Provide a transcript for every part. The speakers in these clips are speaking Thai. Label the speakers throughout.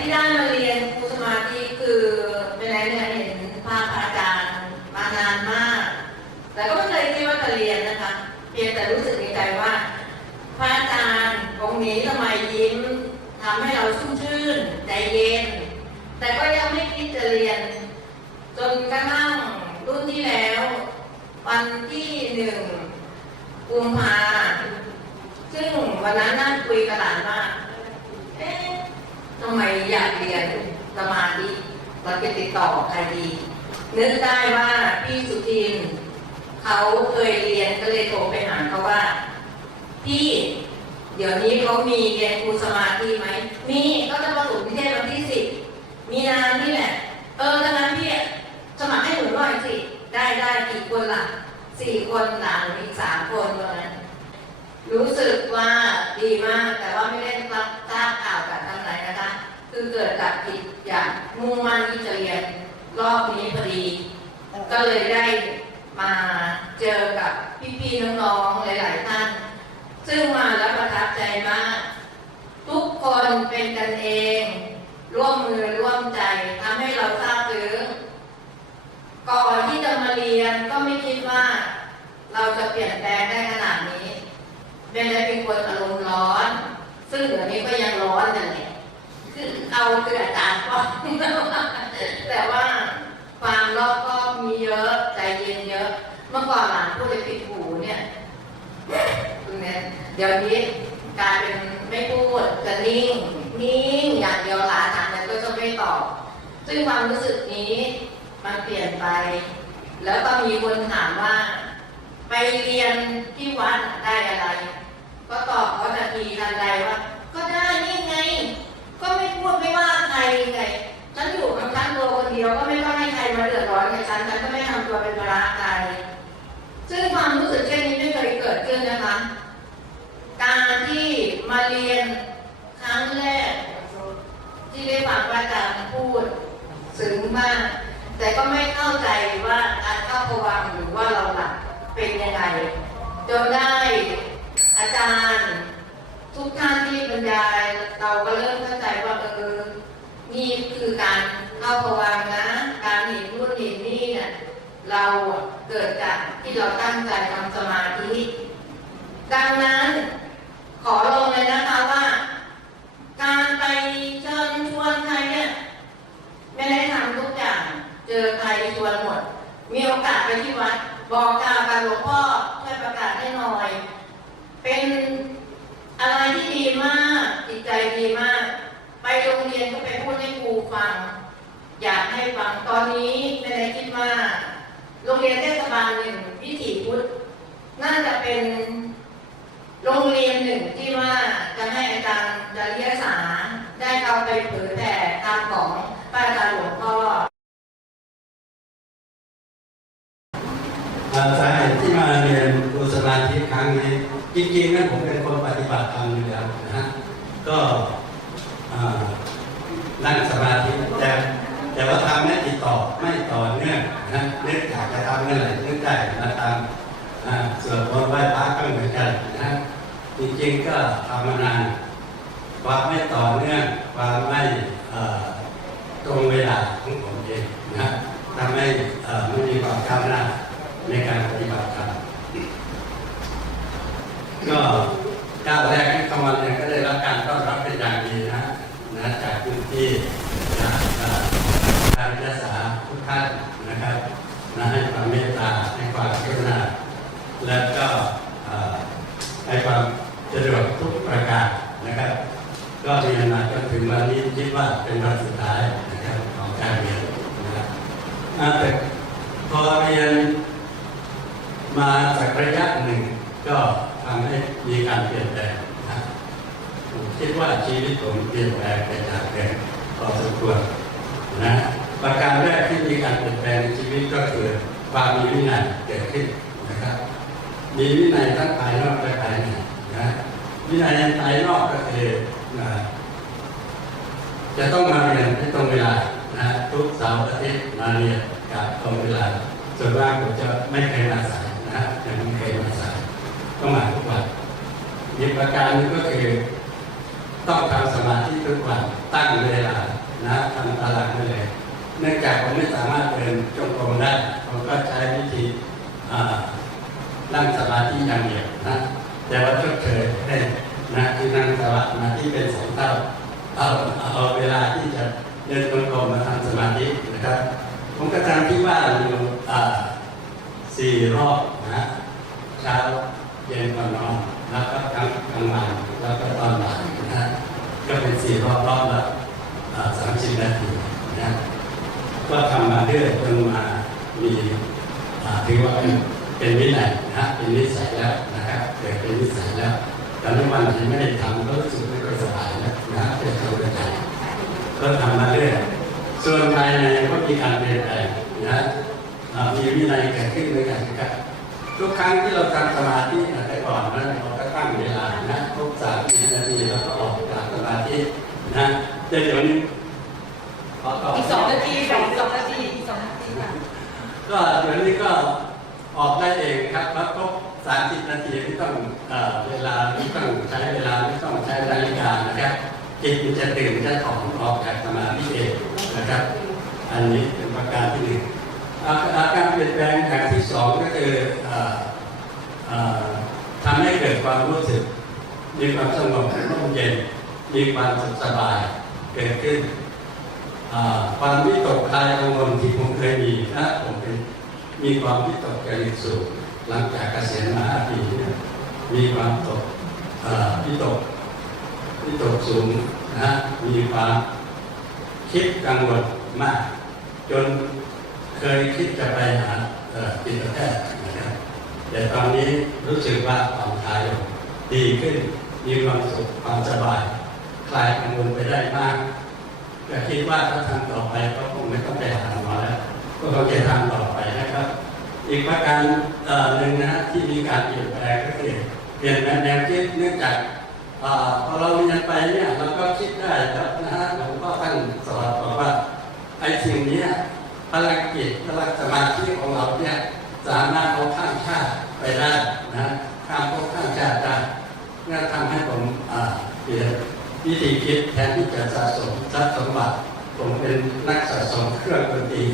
Speaker 1: ที่ได้มาเรียนครูสมาธิคือเป็นไรเนี่ยเห็นภาพพระอาจารย์มานานมาก แต่ก็ไม่เคยคิดว่าจะเรียนนะคะ เพียงแต่รู้สึกในใจว่าพระอาจารย์องค์นี้ทำไมยิ้มทำให้เราชุ่มชื่นใจเย็น แต่ก็ยังไม่คิดจะเรียน จนกระทั่งรุ่นที่แล้ว วันที่หนึ่งกุมภาซึ่งวันนั้นนั่งคุยกับหลานว่าเอ๊ะ ทำไมอยากเรียนสมาธิเราจะติดต่อใครดีนึกได้ว่าพี่สุทินเขาเคยเรียนก็เลยโทรไปหาเขาว่า พี่ เดี๋ยวนี้เขามีเรียนครูสมาธิไหมมีก็จะประสมนิเทศวันที่สิบมีนานี่แหละ เออดังนั้นพี่สมัครให้หนูหน่อยสิ ได้ได้กี่คนล่ะสี่คนหลานอีกสามคนตรงนั้น รู้สึกว่าดีมากแต่ว่าไม่ได้รับทราบข่าวจากทางไหนนะคะ คือเกิดจากจิตอยากมุ่งมั่นที่จะเรียน รอบนี้พอดี ก็เลยได้มาเจอกับพี่ๆน้องๆหลาย ๆ ท่าน ซึ่งมาแล้วประทับใจมาก ทุกคนเป็นกันเอง ร่วมมือร่วมใจทำให้เราทราบถึงก่อนที่จะมาเรียนก็ไม่คิดว่า เราจะเปลี่ยนแปลงได้ขนาดนี้เป็นอะไรเป็นคนอารมณ์ร้อน ซึ่งเดี๋ยวนี้ก็ยังร้อนนั่นแหละคือเอาเกลือจานก็แต่ว่า ความรอบก็มีเยอะ ใจเย็นเยอะ เมื่อก่อนหลานพูดจะปิดหูเนี่ยตรงนี้เดี๋ยวนี้กลายเป็นไม่พูดจะนิ่ง นิ่งอย่างเดียวหลานถามแล้วก็จะไม่ตอบ ซึ่งความรู้สึกนี้มันเปลี่ยนไป แล้วก็มีคนถามว่า ไปเรียนที่วัดได้อะไร ก็ตอบเขาทันทีทันใดว่า ก็ได้นี่ไง ก็ไม่พูดไม่ว่าใครไงฉันอยู่กับฉันตัวคนเดียวก็ไม่ต้องให้ใครมา เดือดร้อนกับฉันฉันก็ไม่ทำตัวเป็นภาระใครซึ่งความรู้สึกเช่นนี้ไม่เคยเกิดขึ้นนะคะ การที่มาเรียนครั้งแรก ที่ได้ฟังพระอาจารย์พูดซึ้งมาก แต่ก็ไม่เข้าใจว่าการเข้าภวังหรือว่าเราหลับเป็นยังไงจนได้อาจารย์ทุกท่านที่บรรยายเราก็เริ่มเข้าใจว่าเออนี่คือการเข้าภวังนะ การเห็นนู่นเห็นนี่เนี่ย เราอะเกิดจากที่เราตั้งใจทำสมาธิ ดังนั้นขอลงเลยนะคะว่า การไปเชิญชวนใครเนี่ย ไม่ได้ทำทุกอย่าง เจอใครชวนหมด มีโอกาสไปที่วัด บอกกล่าวกับหลวงพ่อช่วยประกาศให้หน่อย เป็นอะไรที่ดีมากจิตใจดีมาก ไปโรงเรียนก็ไปพูดให้ครูฟัง อยากให้ฟังตอนนี้ไม่ได้คิดว่า โรงเรียนเทศบาลหนึ่งวิถีพุทธน่าจะเป็นโรงเรียนหนึ่งที่ว่าจะให้อาจารย์จริยศาสตร์ได้เข้าไปเผยแผ่คำของพระอาจารย์หลวงพ่อ
Speaker 2: สาเหตุที่มาเรียนอุสมาธิครั้งนี้จริงๆนะผมเป็นคนปฏิบัติธรรมอยู่แล้วนะฮะก็นั่งสมาธิแต่ แต่ว่าทำไม่ติดต่อไม่ต่อเนื่องนะนึกอยากจะทำเมื่อไหร่นึกได้มาทำอ่าส่วนคนไหว้พระก็เหมือนกันนะจริงๆก็ทำมานานความไม่ต่อเนื่องความไม่ตรงเวลาของผมเองนะทำให้ไม่มีความก้าวหน้าในการปฏิบัติธรรมก็ก้าวแรกที่เข้ามาเนี่ยก็ได้รับการต้อนรับเป็นอย่างดีนะนะจากพื้นที่จากเอ่อการรักษาทุกท่านนะครับ นะให้ความเมตตาให้ความกรุณาแล้วก็ให้ความสะดวกทุกประการนะครับ ก็เรียนมาจนถึงวันนี้คิดว่าเป็นวันสุดท้ายนะครับของการเรียนนะครับแต่พอเรียนมาสักระยะหนึ่งก็ทำให้มีการเปลี่ยนแปลงนะผมคิดว่าชีวิตผมเปลี่ยนแปลงไปจากเดิมพอสมควรนะ ประการแรกที่มีการเปลี่ยนแปลงในชีวิตก็คือความมีวินัยเกิดขึ้นนะครับ มีวินัยทั้งภายนอกและภายในนะวินัยภายนอกก็คือนะจะต้องมาเรียนให้ตรงเวลานะทุกเสาร์อาทิตย์มาเรียนกับตรงเวลาส่วนมากผมจะไม่เคยมาสายนะฮะยังไม่เคยมาสายต้องมาทุกวันอีประการนึงก็คือต้องทำสมาธิทุกวันตั้งตั้งเวลานะทำตารางไว้เลย เนื่องจากผมไม่สามารถเดินจงกรมได้ผมก็ใช้วิธีนั่งสมาธิอย่างเดียวนะแต่ว่าชดเชยให้นะที่นั่งสมาธิเป็นสองเท่าเอาเอาเวลาที่จะเดินจงกรมมาทำสมาธินะครับ ผมก็ทำที่ว่านอยู่สี่รอบนะเช้าเย็นก่อนนอนแล้วก็กลางกลางวันแล้วก็ตอนบ่ายนะก็เป็นสี่รอบรอบละสามสิบนาทีนะ ก็ทำมาเรื่อยจนมามีอ่าถือว่าเป็นวินัยนะฮะเป็นนิสัยแล้วนะครับเกิดเป็นนิสัยแล้วแต่ในวันที่ไม่ได้ทำก็รู้สึกไม่ค่อยสบายนะนะฮะเป็นตัวกระจายก็ทำมาเรื่อยส่วนภายในก็มีการเปลี่ยนแปลงนะมีวินัยเกิดขึ้นด้วยกันนะครับทุกครั้งที่เราทำสมาธิแต่ก่อนนะเราก็ตั้งเวลานะครบสามสิบนาทีแล้วก็ออกจากสมาธินะแต่เดี๋ยวนี้อี
Speaker 3: กสองนาทีค่ะอีกสองนาทีอีกสองนาทีค่ะ
Speaker 2: ก็เดี๋ยวนี้ก็ออกได้เองครับแล้วครบสามสิบนาทีไม่ต้องเวลาไม่ต้องใช้เวลาไม่ต้องใช้นาฬิกานะครับจิตมันจะตื่นจะถอนออกจากสมาธิเองนะครับ อันนี้เป็นประการที่หนึ่งอาการเปลี่ยนแปลงอย่างที่สองก็คือทำให้เกิดความรู้สึก มีความสงบร่มเย็น มีความสุขสบายเกิดขึ้น ความวิตกคลายกังวลที่ผมเคยมีนะผมเป็นมีความวิตกจริตสูงหลังจากเกษียณมาห้าปีเนี่มีความตกวิตกวิตกสูงนะมีความคิดกังวลมาก จนเคยคิดจะไปหาจิตแพทย์นะครับแต่ตอนนี้รู้สึกว่าผ่อนคลายดีขึ้นมีความสุขความสบาย คลายกังวลไปได้มาก ก็คิดว่าถ้าทำต่อไปก็คงไม่ต้องไปหาหมอแล้วก็คงจะทำต่อไปนะครับ อีกประการเอ่อหนึ่งนะที่มีการเปลี่ยนแปลงก็คือเปลี่ยนแปลงแนวคิดเนื่องจากอาพอเราเรียนไปเนี่ยเราก็คิดได้ครับนะฮะหลวงพ่อท่านสอนบอกว่าไอ้สิ่งนี้พลังจิตพลังสมาธิของเราเนี่ยสามารถเอาข้ามชาติไปได้นะข้ามภพข้ามชาติได้นั่นทำให้ผมอ่าเปลี่ยน วิธีคิดแทนที่จะสะสมทรัพย์สมบัติผมเป็นนักสะสมเครื่องดนตรี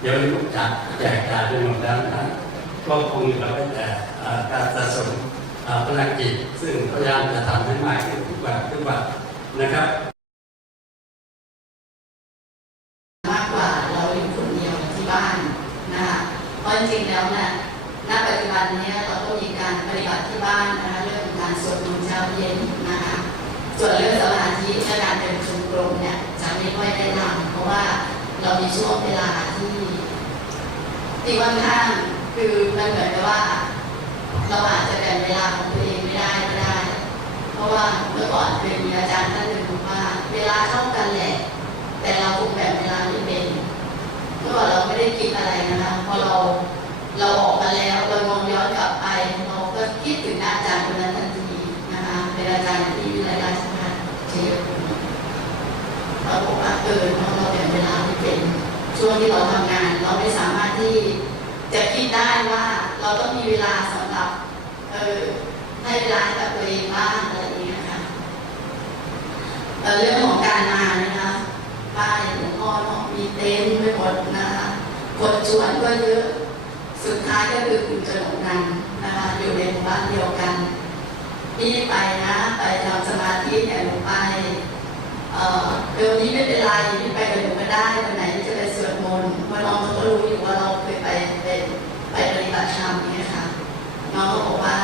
Speaker 2: เดี๋ยวนี้ผมจัดแจกจ่ายไปหมดแล้วนะก็คงเหลือไว้แต่การสะสมพลังจิตซึ่งพยายามจะทำให้มากขึ้นทุกวันทุกวันนะครับ
Speaker 4: มากกว่าเราอยู่คนเดียวที่บ้านนะคะเพราะจริงๆแล้วเนี่ยณปัจจุบันเนี้เราก็มีการปฏิบัติที่บ้านนะคะเรื่องของการสวดมนต์เช้าเย็น ส่วนเรื่องสมาธิและการเป็นชุมกรมเนี่ยจะไม่ค่อยได้ทำเพราะว่าเรามีช่วงเวลาที่ที่ค่อนข้างคือมันเหมือนกับว่า เราอาจจะแบ่งเวลาของตัวเองไม่ได้ก็ได้ เพราะว่าเมื่อก่อนเคยมีอาจารย์ท่านหนึ่งบอกว่าเวลา เราบอกว่าเออเราเราแบ่งเวลาไม่เป็นช่วงที่เราทำงาน เราไม่สามารถที่จะคิดได้ว่าเราต้องมีเวลาสำหรับเออให้เวลาให้กับตัวเองบ้างอะไรอย่างเงี้ยค่ะเเรื่องของการมานะคะป้ายหลวงพ่อเนาะมีเต็มไปหมดนะคะกดชวนก็เยอะสุดท้ายก็คือคุณกระหนกนันนะคะอยู่ในหมู่บ้านเดียวกันพี่ไปนะ ไปทำสมาธิเนี่ยหนูไปเอ่อ เดี๋ยวนี้ไม่เป็นไรพี่ไปกับหนูก็ได้วันไหนจะไปสวดมนต์เพราน้องเขาก็รู้อยู่ว่าเราเคยไปไปไปปฏิบัติธรรมเนี่ยค่ะน้องก็บอกว่า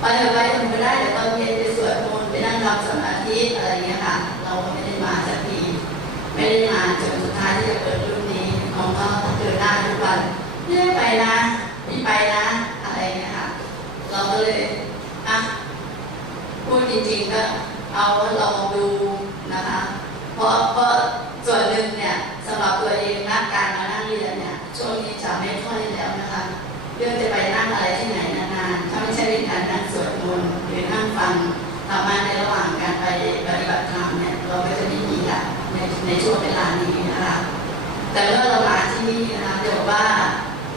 Speaker 4: ไปเถอะไปทำก็ได้เดี๋ยวตอนเย็นไปสวดมนต์ไปนั่งทำสมาธิอะไรเงี้ยค่ะ เราก็ไม่ได้มาสักทีไม่ได้มาจนสุดท้ายที่จะเปิดรุ่นนี้น้องก็เจอหน้าทุกวันไม่ได้ไปนะพี่ไปนะอะไรเงี้ยค่ะเราก็เลยอะพูดจริงๆก็เอาลองดูนะคะ เพราะเพราะส่วนหนึ่งเนี่ยสำหรับตัวเองนักการมานั่งเรียนเนี่ยช่วงนี้จะไม่ค่อยแล้วนะคะเรื่องจะไปนั่งอะไรที่ไหนนานๆถ้าไม่ใช่เป็นการนั่งสวดมนต์หรือนั่งฟังธรรมะในระหว่างการไปปฏิบัติธรรมเนี่ยเราก็จะไม่มีละในในช่วงเวลานี้นะคะแต่เมื่อเรามาที่นี่นะคะเดี๋ยวว่า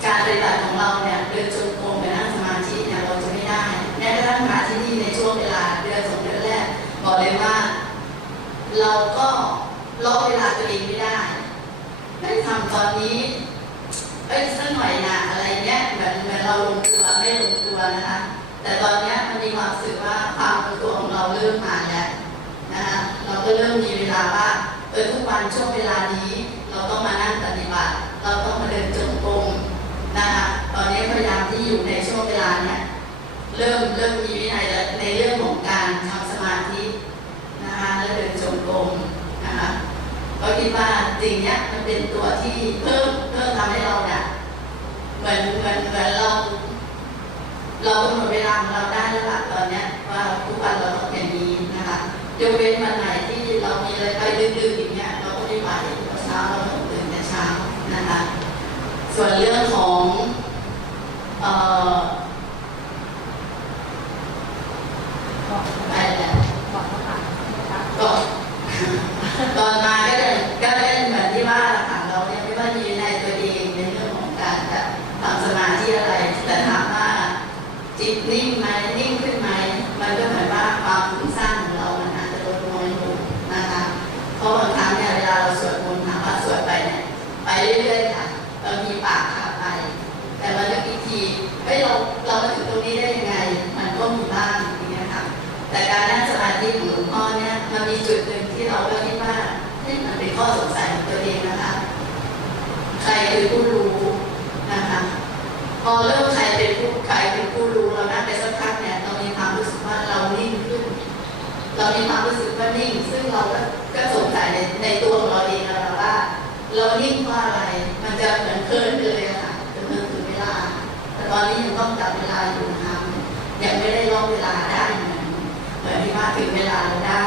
Speaker 4: การปฏิบัติของเราเนี่ยเดินจงกรมไปนั่งสมาธิเนี่ยเราจะไม่ได้แม้กระทั่งมาที่นี่ในช่วงเวลา เราก็ล็อกเวลาตัวเองไม่ได้ได้ทำตอนนี้เอ้ยสักหน่อยนะอะไรเงี้ยเหมือนเหมือนเราลงตัวไม่ลงตัวนะคะ แต่ตอนเนี้ยมันมีความรู้สึกว่าความลงตัวของเราเริ่มมาแล้วนะคะเราก็เริ่มมีเวลาว่าเออทุกวันช่วงเวลานี้ เราต้องมานั่งปฏิบัติ เราต้องมาเดินจงกรมนะคะตอนนี้พยายามที่อยู่ในช่วงเวลาเนี้ยเริ่มเริ่มมีวินัยในเรื่องของการทำสมาธินะคะและ เดินจงนะคะก็คิดว่าสิ่งนี้มันเป็นตัวที่เพิ่มเพิ่มทำให้เราเนี่ยเหมือนเหมือนเหมือนเรา เรากำหนดเวลาของเราได้แล้วล่ะตอนเนี้ยว่าทุกวันเราต้องอย่างนี้นะคะยกเว้นวันไหนที่เรามีอะไรไปดึกๆอย่างเงี้ยเราก็ไม่ไปเพราะเช้าเราต้องตื่นแต่เช้านะคะ ส่วนเรื่องของเอ่อ
Speaker 3: บอก
Speaker 4: อะไรแหละ
Speaker 3: บอกเขาค่ะนะคะ
Speaker 4: ก็ ตอนมาก็เลยก็เล่นเหมือนที่ว่าล่ะค่ะเราเนี่ยไม่ว่ามีในตัวเองในเรื่องของการจะทำสมาธิอะไรแต่ถามว่า จิตนิ่งไหมนิ่งขึ้นไหมมันก็เหมือนว่าความฟุ้งซ่านของเรามันอาจจะลดน้อยลงนะคะเพราะบางครั้งเนี่ยเวลาเราสวดมนต์ถามว่าสวดไปเนี่ยไปเรื่อยๆค่ะบางทีปากขาดไป แต่มานึกอีกทีเฮ้ยเราเรามาถึงตรงนี้ได้ยังไง มันก็มีบ้างอย่างเงี้ยค่ะ แต่การนั่งสมาธิของหลวงพ่อเนี่ยมันมีจุดหนึ่งที่เราก็คิดว่านี่มันเป็นข้อสงสัยของตัวเองนะคะ ใครคือผู้รู้นะคะพอเริ่มใครเป็นผู้ใครเป็นผู้รู้เรานั่งไปสักพักเนี่ยเรามีความรู้สึกว่าเรานิ่งขึ้น เรามีความรู้สึกว่านิ่ง ซึ่งเราก็ก็สงสัยในในตัวของเราเองแล้วว่า เรานิ่งเพราะอะไร มันจะเหมือนเพลินไปเลยอะค่ะจนถึงเวลา แต่ตอนนี้ยังต้องจับเวลาอยู่นะคะยังไม่ได้ล็อกเวลาได้เหมือนเหมือนที่ว่าถึงเวลาเราได้